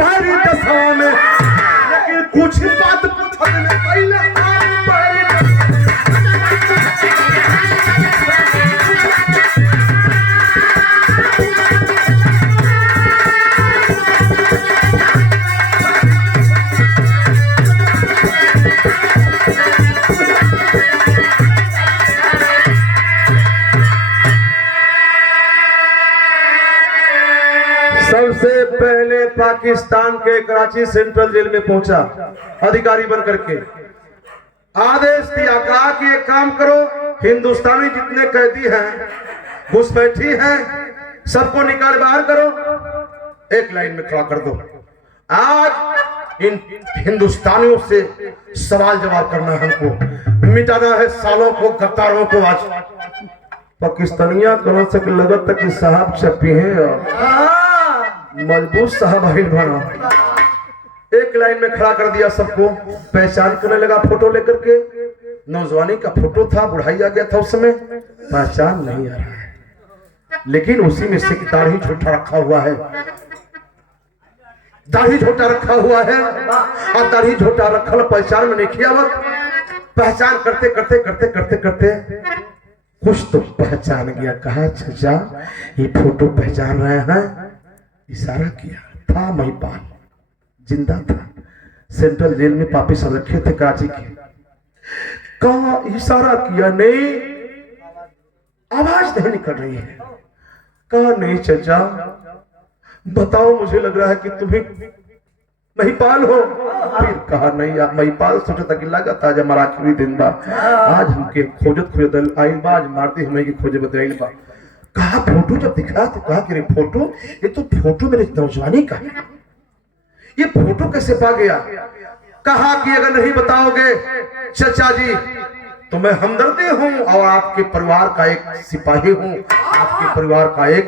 बारी दसवा में, लेकिन कुछ बात पूछने में पहले सबसे पहले पाकिस्तान के कराची सेंट्रल जेल में पहुंचा अधिकारी बन करके। आदेश दिया, कहा कि एक काम करो, हिंदुस्तानी जितने कैदी हैं घुसपैठी हैं सबको निकाल बाहर करो, एक लाइन में खड़ा कर दो। आज इन हिंदुस्तानियों से सवाल जवाब करना है, हमको मिटाना है सालों को, गद्दारों को। आज पाकिस्तानिया करो से लगत तक साहब छपी है और मजबूत साहब बना। एक लाइन में खड़ा कर दिया, सबको पहचान करने लगा फोटो लेकर के। नौजवानी का फोटो था, बुढ़ाई आ गया था उस समय, पहचान नहीं आ रहा है। लेकिन उसी में से दाढ़ी झूठा रखा हुआ है, दाढ़ी झोटा रखा हुआ है, और दाढ़ी झोटा रखल पहचान में नहीं किया। पहचान करते करते करते करते करते कुछ तो पहचान गया। कहा चाचा ये फोटो पहचान रहे हैं? इशारा किया, था महिपाल, जिंदा था, सेंट्रल जेल में पापी सब रखे थे काजी के। कहा, इशारा किया, नहीं, आवाज नहीं निकल रही है। कहा, नहीं चाचा बताओ, मुझे लग रहा है कि तुम्हें महिपाल हो। फिर कहा, नहीं आप महिपाल सोचा कि लगा था जब मरा के दिन बा, आज हमके खोजत खोजत आई बा, आज मारती हमें की खोजे बदल बा। कहा, फोटो जब दिखा तो कहा कि फोटो, ये तो फोटो मेरे नौजवानी का है, ये फोटो कैसे पा गया? कहा कि अगर नहीं बताओगे चाचा जी तो मैं हमदर्दी हूं और आपके परिवार का एक सिपाही हूं, आपके परिवार का एक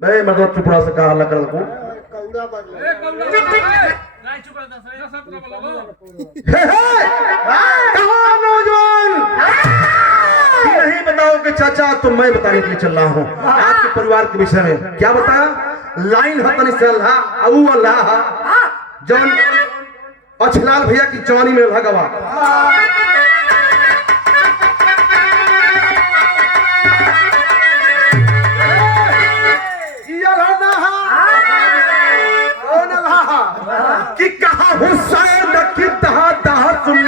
मैं मतलब चुपड़ा से कहा अल्लाह कर दो। नौजवान नहीं बताओगे चाचा तो मैं बताने के लिए चल रहा हूँ आपके परिवार के विषय में। क्या बताया? लाइन हतन से अल्लाह जौन अछलाल भैया की जवानी में भगवा। कि कहा हुसैन की दहा दहा सुन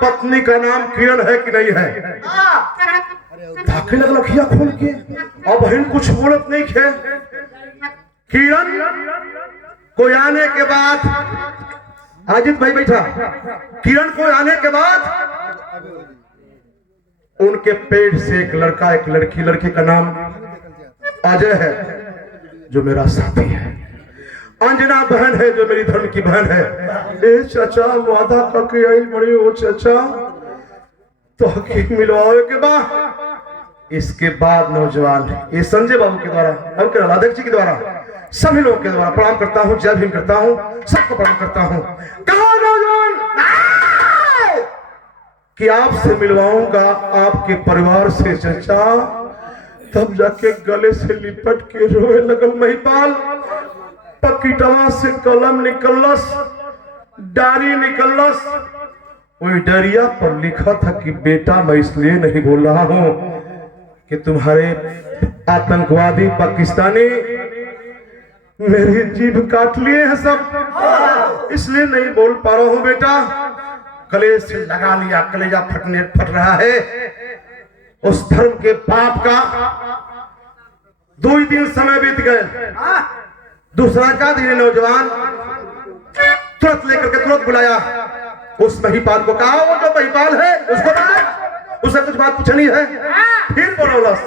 पत्नी का नाम किरण है कि नहीं है? धाके लग लखिया खोल के और बहन कुछ बोलत नहीं खे। किरण को आने के बाद, अजित भाई बैठा, किरण को आने के बाद उनके पेट से एक लड़का एक लड़की, लड़के का नाम अजय है जो मेरा साथी है, अंजना बहन है जो मेरी धर्म की बहन है। ए चाचा वादा करके आई बड़ी हो चाचा तो हकीक मिलवाओ के बाद। इसके बाद नौजवान ये संजय बाबू के द्वारा, हम के अध्यक्ष जी के द्वारा, सभी लोगों के द्वारा प्रणाम करता हूँ, जय भीम करता हूँ, सबको प्रणाम करता हूँ। कहा नौजवान कि आपसे मिलवाऊंगा आपके परिवार से चाचा, तब जाके गले से लिपट के रोए लगल महिपाल। पकीटवा से कलम निकलस, डायरी निकलस, वही डरिया पर लिखा था कि बेटा मैं इसलिए नहीं बोल रहा हूं कि तुम्हारे आतंकवादी पाकिस्तानी मेरी जीभ काट लिए हैं सब, इसलिए नहीं बोल पा रहा हूं बेटा। गले से लगा लिया, कलेजा फट रहा है। उस धर्म के पाप का 2 दिन समय बीत गए। दूसरा का दिन नौजवान तुरंत लेकर के तुरंत बुलाया उस महिपाल को। कहा वो जो महिपाल है उसको उसे कुछ बात पूछनी है। फिर बोलौलस,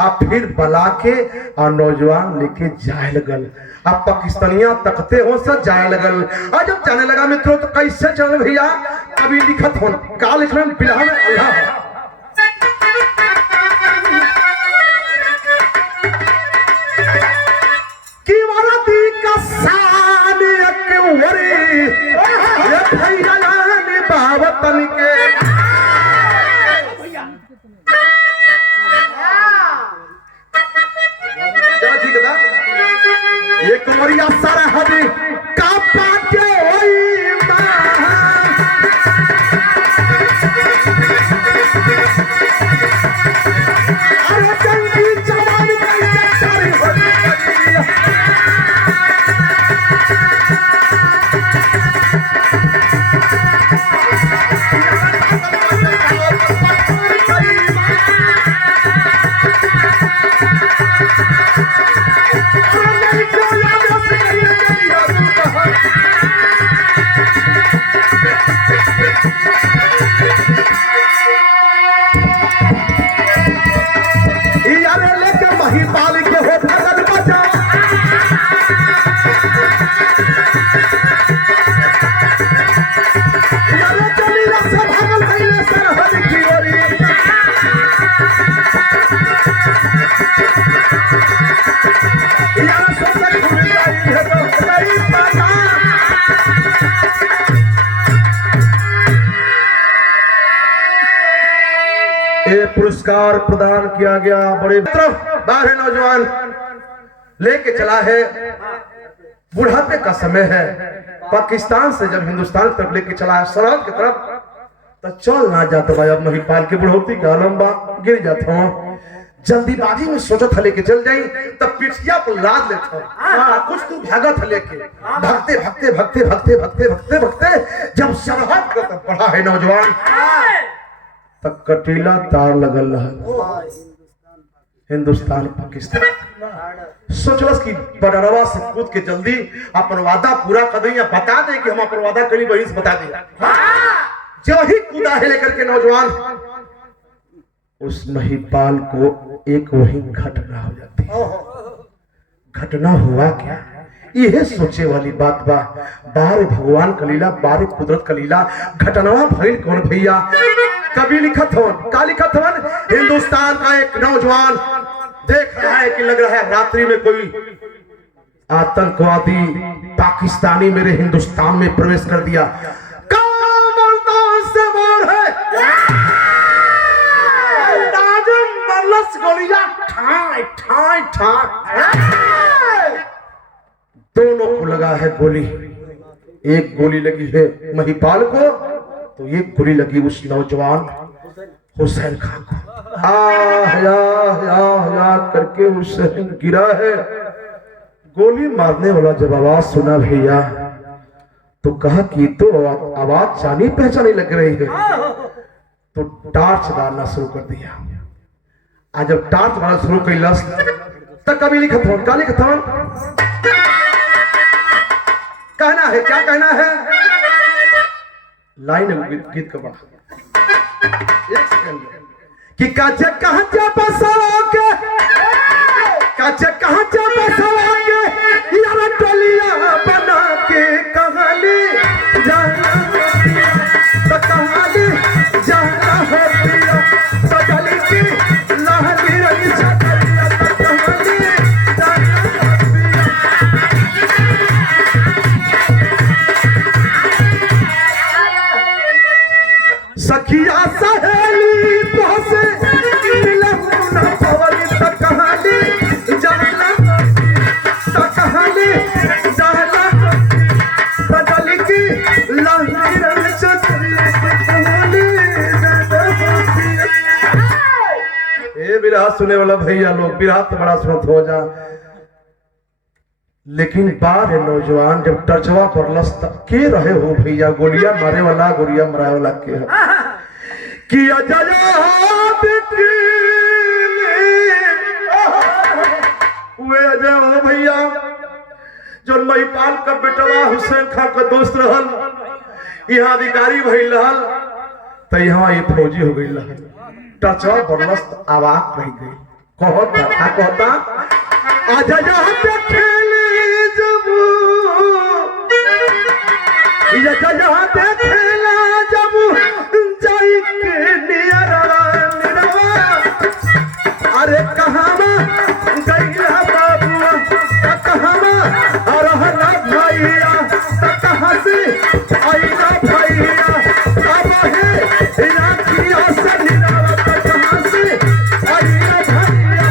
आप फिर बुला के और नौजवान लेके जाए लगल। आप पाकिस्तानिया तकते हो सब जाए लगल। और जब जाने लगा मित्रों तो कैसे चल भैया, अभी लिखत हो का लिख रहे बिल्हा में अल्लाह की वरती का सानी अकवरी ये भैया ने बावतन के क्या ठीक था ये कुंवरिया सारा हदी ये पुरस्कार प्रदान किया गया। बड़े बाहर नौजवान लेके चला है, बुढ़ापे का समय है, पाकिस्तान से जब हिंदुस्तान तक लेके चला है सरहद की तरफ, तो चल ना जाता भाई। अब महिपाल के बुढ़ौती का लंबा गिर जाता हूँ, जल्दीबाजी में सोचा था लेके चल जाई, तब पिछिया पर लाद लेता हूँ। कुछ तू भागा था लेके, भगते भगते भगते भगते भगते भगते भगते जब सरहद का तब पढ़ा है नौजवान, तब कटीला तार लगल रहा हिंदुस्तान पाकिस्तान। सोचलस कि बडरवा से कूद के जल्दी अपन वादा पूरा कर दें, या बता दें कि हम अपन वादा करी, वही से बता दिया। जब ही कूदा है लेकर के नौजवान, उस महिपाल को एक वही घटना हो जाती। घटना हुआ क्या, यह सोचे वाली बात बा। बार भगवान कलीला, बार कुदरत कलीला, घटनावा भइल कौन भैया? कभी लिखत हवन, का लिखत हवन? हिंदुस्तान का एक नौजवान देख रहा है कि लग रहा है रात्रि में कोई आतंकवादी पाकिस्तानी मेरे हिंदुस्तान में प्रवेश कर दिया। से मोर है गोलियां ठाई ठाई ठाई, दोनों को लगा है गोली। एक गोली लगी है महिपाल को, तो एक गोली लगी उस नौजवान हुसैन खान को। या करके हुसैन गिरा है। गोली मारने वाला जब आवाज सुना भैया, तो कहा कि तो आवाज जानी पहचानी लग रही है, तो टार्च डालना शुरू कर दिया। आज जब टार्च मारना शुरू कैलस, तब कभी लिखत हो, का लिखत हो? कहना है, क्या कहना है? लाइन गीत का एक सेकंड कि काचे कहां जा बसवा के, काचे कहां जा बसवा के, यार टोलिया बना के कहानी जाना, तो कहानी जाना है पिया, तो गली की लहरी रही छतरिया, तो कहानी जाना है पिया। सखिया सहेली पहुंचे मिलहु न पवली, तो कहानी जाना, तो कहानी जाना, तो गली की लहरी रही छतरिया, तो कहानी जाना है। ए बिरहा सुने वाला भैया लोग, बिरहा तो बड़ा सुनत हो जा, लेकिन बार है नौजवान जब टर्चवा पर लस्त के रहे हो भैया, गोलियां मारे वाला, गोलियां मराए वाला के है कि अजय हो भैया, जो महिपाल का बेटवा हुसैन खान का दोस्त रहल, यहाँ अधिकारी भइल रहल, तो यहाँ ये फौजी हो गई रहल। टर्चवा पर लस्त आवाज रह गई, कहता आजा जहां पे खेले जब, जहां पे खेला जब जाई के नियरा निरवा, अरे कहां गईला बाबुआ, कहां रहना भैया, कहां से आईना भैया, अब है राखिया से निरवा, कहां से आईना भैया।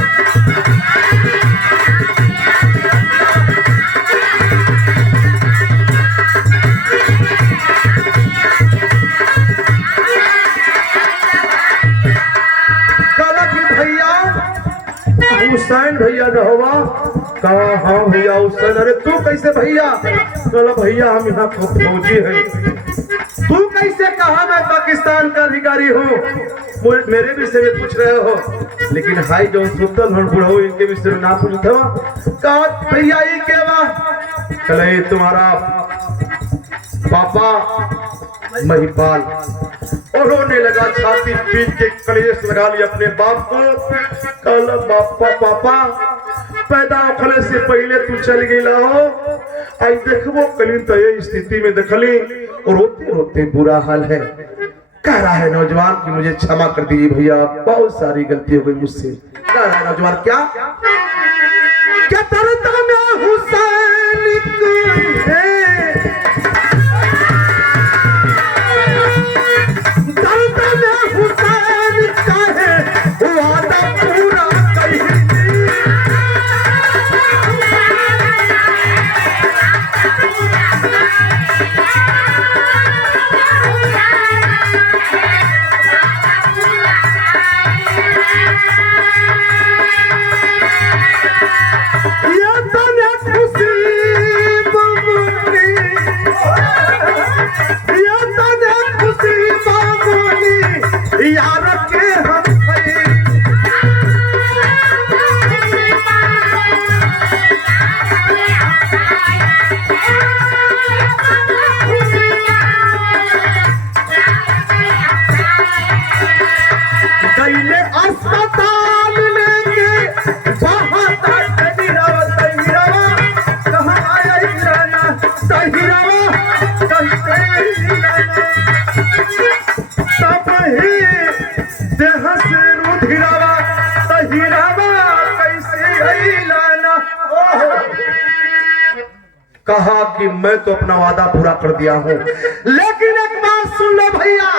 हुसैन भैया जो होगा, कहा हाँ भैया हुसैन। अरे तू कैसे भैया? कहा भैया हम यहाँ फौजी है। तू कैसे? कहा मैं पाकिस्तान का अधिकारी हूँ। मेरे विषय में पूछ रहे हो, लेकिन हाई जो सुतल बुढ़ो इनके विषय में ना पूछते हो। कहा भैया ये क्या बात? कहे तुम्हारा पापा महिपाल, उन्होंने लगा छाती पीट के कलेश लगा लिया अपने बाप को। कल पापा पैदा होने से पहले तू चल गई हो, आई देखबो कली तो ये स्थिति में देखली, और रोते रोते बुरा हाल है। कह रहा है नौजवान कि मुझे क्षमा कर दीजिए भैया, बहुत सारी गलती हो गई मुझसे। कह रहा है नौजवान क्या क्या तरता में हुसैन को है, हुसैन का है यार के हम गईले अस्पताल लेके कहाँ आया तब ही देह से रुधिरावा तहिरावा कैसे अइलाना। कहा कि मैं तो अपना वादा पूरा कर दिया हूँ, लेकिन एक बात सुन लो भैया,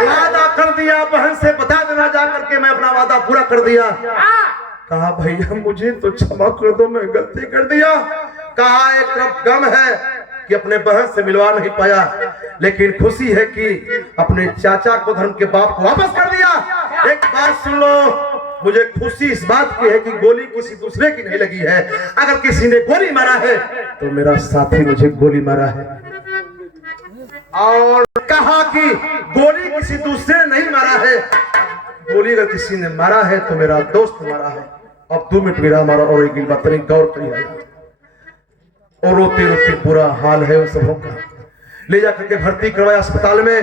वादा कर दिया, बहन से बता देना जाकर के मैं अपना वादा पूरा कर दिया। कहा भैया मुझे तो क्षमा कर दो, मैं गलती कर दिया। कहा एक तरफ गम है कि अपने बहन से मिलवा नहीं पाया, लेकिन खुशी है कि अपने चाचा को धर्म के बाप को वापस कर दिया। एक बात सुन लो, मुझे खुशी इस बात की है कि गोली किसी दूसरे की नहीं लगी है। अगर किसी ने गोली मारा है तो मेरा साथी मुझे गोली मारा है। और कहा कि गोली किसी दूसरे ने नहीं मारा है, गोली अगर किसी ने मारा है तो मेरा दोस्त मारा है। अब 2 मिनट मेरा हमारा और एक बात नहीं गौर करिए। और रोते रोते पूरा हाल है उन सबों का। ले जाकर के भर्ती करवाया अस्पताल में।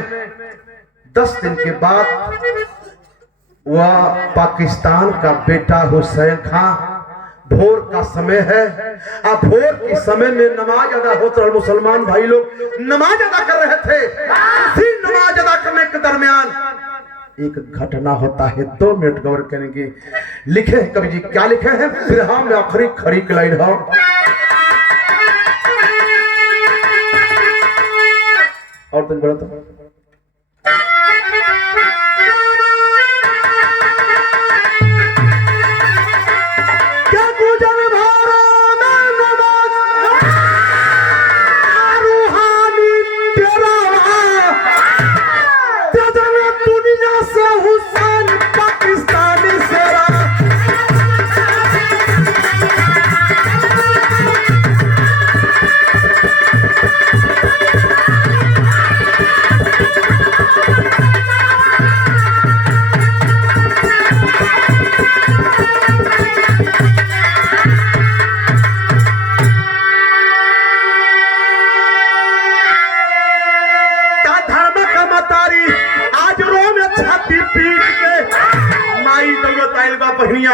10 दिन के बाद वह पाकिस्तान का बेटा हुसैन खां, भोर का समय है, अब भोर के समय में नमाज अदा होता है। मुसलमान भाई लोग नमाज अदा कर रहे थे। इसी नमाज अदा करने के दरमियान एक घटना होता है। 2 मिनट गौर करेंगे। लिखे हैं कवि जी, क्या लिखे हैं? फिर हम आखिरी खड़ी लाइन हो। और तुम बड़ा तो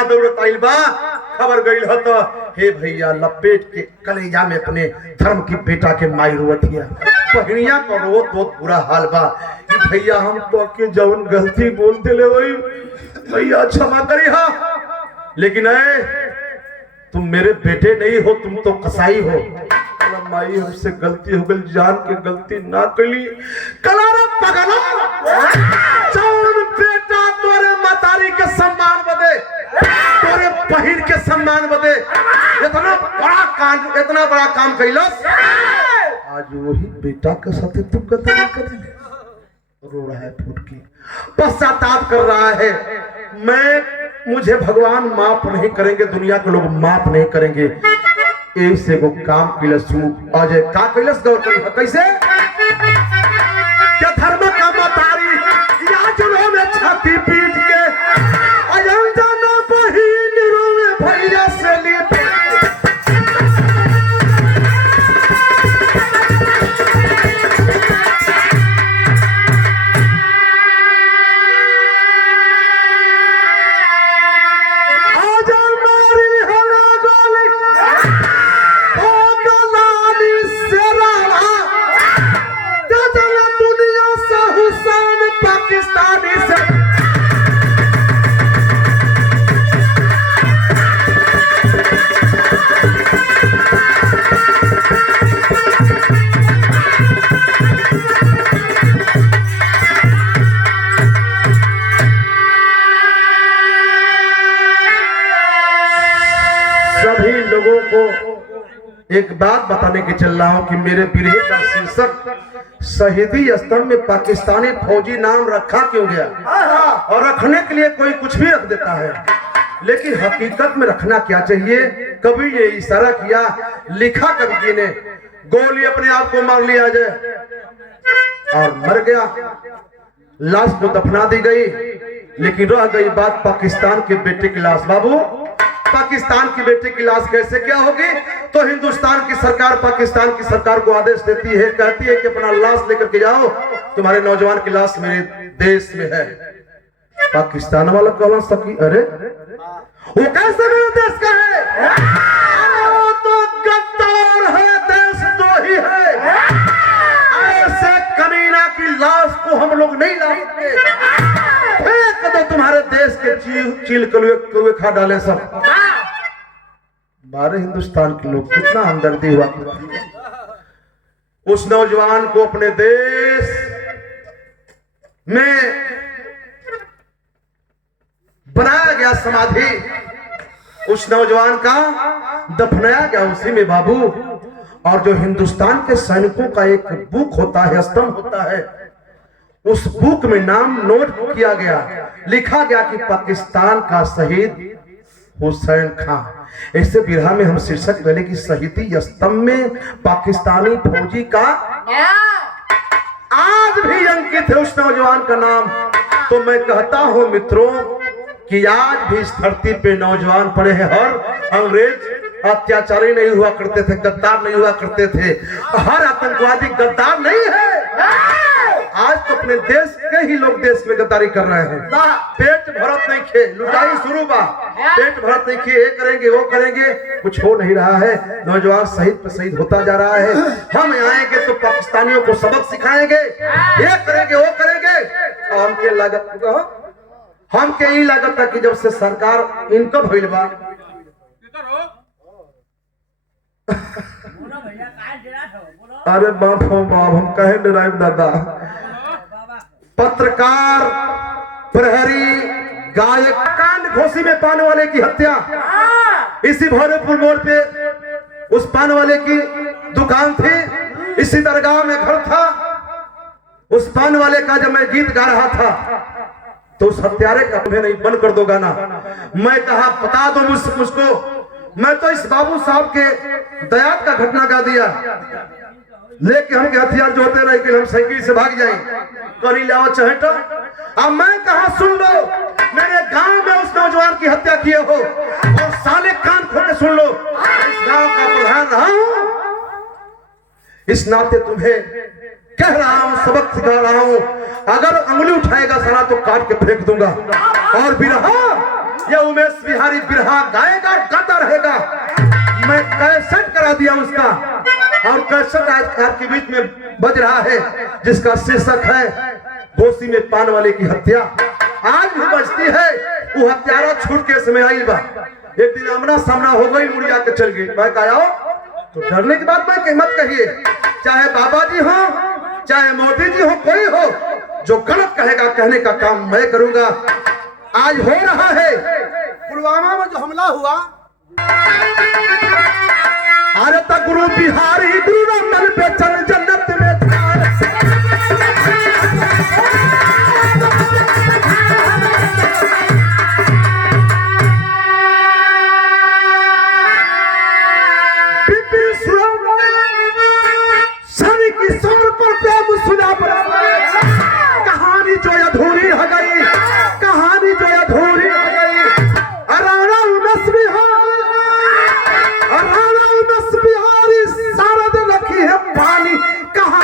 दौड़त आइल बा। खबर गईल ह तो हे भैया लपेट के कलेजा में अपने धर्म की बेटा के माई रोवत हिया। बहनिया तो रोत बहुत बुरा हाल बा कि भैया हम तो के जवन गलती बोल देले वही भैया क्षमा करी हा, लेकिन तुम मेरे बेटे नहीं हो, तुम तो कसाई हो। माई हमसे गलती हो गई, जान के गलती ना कली। कलारा पगला जवन बेटा तोरे मतारी के सम्मान बदे, तोरे बहिन के सम्मान बदे इतना बड़ा काम कैलस, आज वही बेटा के साथ तू कतल कर दे। रो रहा है फूट के, पश्चाताप कर रहा है। मुझे भगवान माफ नहीं करेंगे, दुनिया के लोग माफ नहीं करेंगे। ऐसे को काम कैलस आज का कैलस गौर करी कैसे क्या धर्म का मतारी या जुलो में छाती पीट के अजाना बहिन रोवे भैया से ले एक बात बताने के चल रहा हूं कि मेरे बिरहे का शीर्षक शहीदी स्तंभ में पाकिस्तानी फौजी नाम रखा क्यों गया। और रखने के लिए कोई कुछ भी रख देता है, लेकिन हकीकत में रखना क्या चाहिए। कभी ये इशारा किया, लिखा कवि जी ने, गोली अपने आप को मार लिया जाए और मर गया। लाश को दफना दी गई, लेकिन रह गई बात पाकिस्तान के बेटे की लाश। बाबू, पाकिस्तान की बेटे की लाश कैसे क्या होगी? तो हिंदुस्तान की सरकार पाकिस्तान की सरकार को आदेश देती है, कहती है कि अपना लाश लेकर के जाओ, तुम्हारे नौजवान की लाश मेरे देश में है। पाकिस्तान वाला कौन सकी, अरे वो कैसे मेरे देश का है? वो तो गद्दार है, देश दो ही है। ऐसे कमीना की लाश को हम लोग नहीं ला सकते। फेंक दो, तुम्हारे देश के चील कौवे खा डाले सब। हमारे हिंदुस्तान के लोग कितना हमदर्दी हुआ करते हैं। उस नौजवान को अपने देश में बनाया गया समाधि, उस नौजवान का दफनाया गया उसी में बाबू। और जो हिंदुस्तान के सैनिकों का एक बुक होता है, स्तंभ होता है, उस बुक में नाम नोट किया गया, लिखा गया कि पाकिस्तान का शहीद हुसैन खान। ऐसे बिरहा में हम शीर्षक देने की शहीदी स्तंभ में पाकिस्तानी फौजी का आज भी अंकित है उस नौजवान का नाम। तो मैं कहता हूं मित्रों कि आज भी इस धरती पे नौजवान पड़े हैं। हर अंग्रेज अत्याचारी नहीं हुआ करते थे, गद्दार नहीं हुआ करते थे, हर आतंकवादी गद्दार नहीं है। आज तो अपने देश के ही लोग देश में गद्दारी कर रहे हैं। पेट भरत नहीं खे, लुटाई शुरू बा, पेट भरत नहीं खे, ये करेंगे वो करेंगे, कुछ हो नहीं रहा है। नौजवान शहीद पे शहीद होता जा रहा है। हम आएंगे तो पाकिस्तानियों को सबक सिखाएंगे, ये करेंगे वो करेंगे। और हमके लागत हमके यही लागत था कि जब से सरकार इनकम भइल बा, अरे बाप हो बाप, हम कहे डराइव दादा, पत्रकार, प्रहरी, गायक, कांड घोसी में पान वाले की हत्या, इसी भोरेपुर मोड़ पे उस पान वाले की दुकान थी, इसी दरगाह में घर था। उस पान वाले का जब मैं गीत गा रहा था तो उस हत्यारे का तुम्हें नहीं बंद कर दो गाना। मैं कहा बता दो मुझको, मैं तो इस बाबू साहब के दया का घटना गा दिया, लेके हमके हथियार जो होते रहे कि हम साइकिल से भाग जाए, करी लाओ चहेटा। अब मैं कहा सुन लो, मेरे गांव में उस नौजवान की हत्या किए हो और साले कान खोल के सुन लो, इस गांव का प्रधान रहा हूं, इस नाते तुम्हें कह रहा हूं, सबक सिखा रहा हूं। अगर अंगुली उठाएगा साला तो काट के फेंक दूंगा। और बिरहा ये उमेश बिहारी बिरहा गाएगा, गाता रहेगा। मैं कैसेट करा दिया उसका, और कैसेट आज आपके बीच में बज रहा है, जिसका शीर्षक है घोसी में पान वाले की हत्या। आज भी बजती है। वो हत्यारा छूट के समय आई बा, एक दिन आमना सामना हो गई, मुड़िया के चल गई। मैं कहा तो डरने की बात मैं मत कहिए, चाहे बाबा जी हो चाहे मोदी जी हो, कोई हो, जो गलत कहेगा कहने का काम मैं करूंगा। आज हो रहा है पुलवामा में जो हमला हुआ, अरे तक गुरु बिहारी गुरु मन पे चल जन्नत में था। कहानी जो अधूरी हो गई, कहानी जो अधूरी हो गई। राणा उमेश बिहारी सारा दिन रखी है पानी, कहा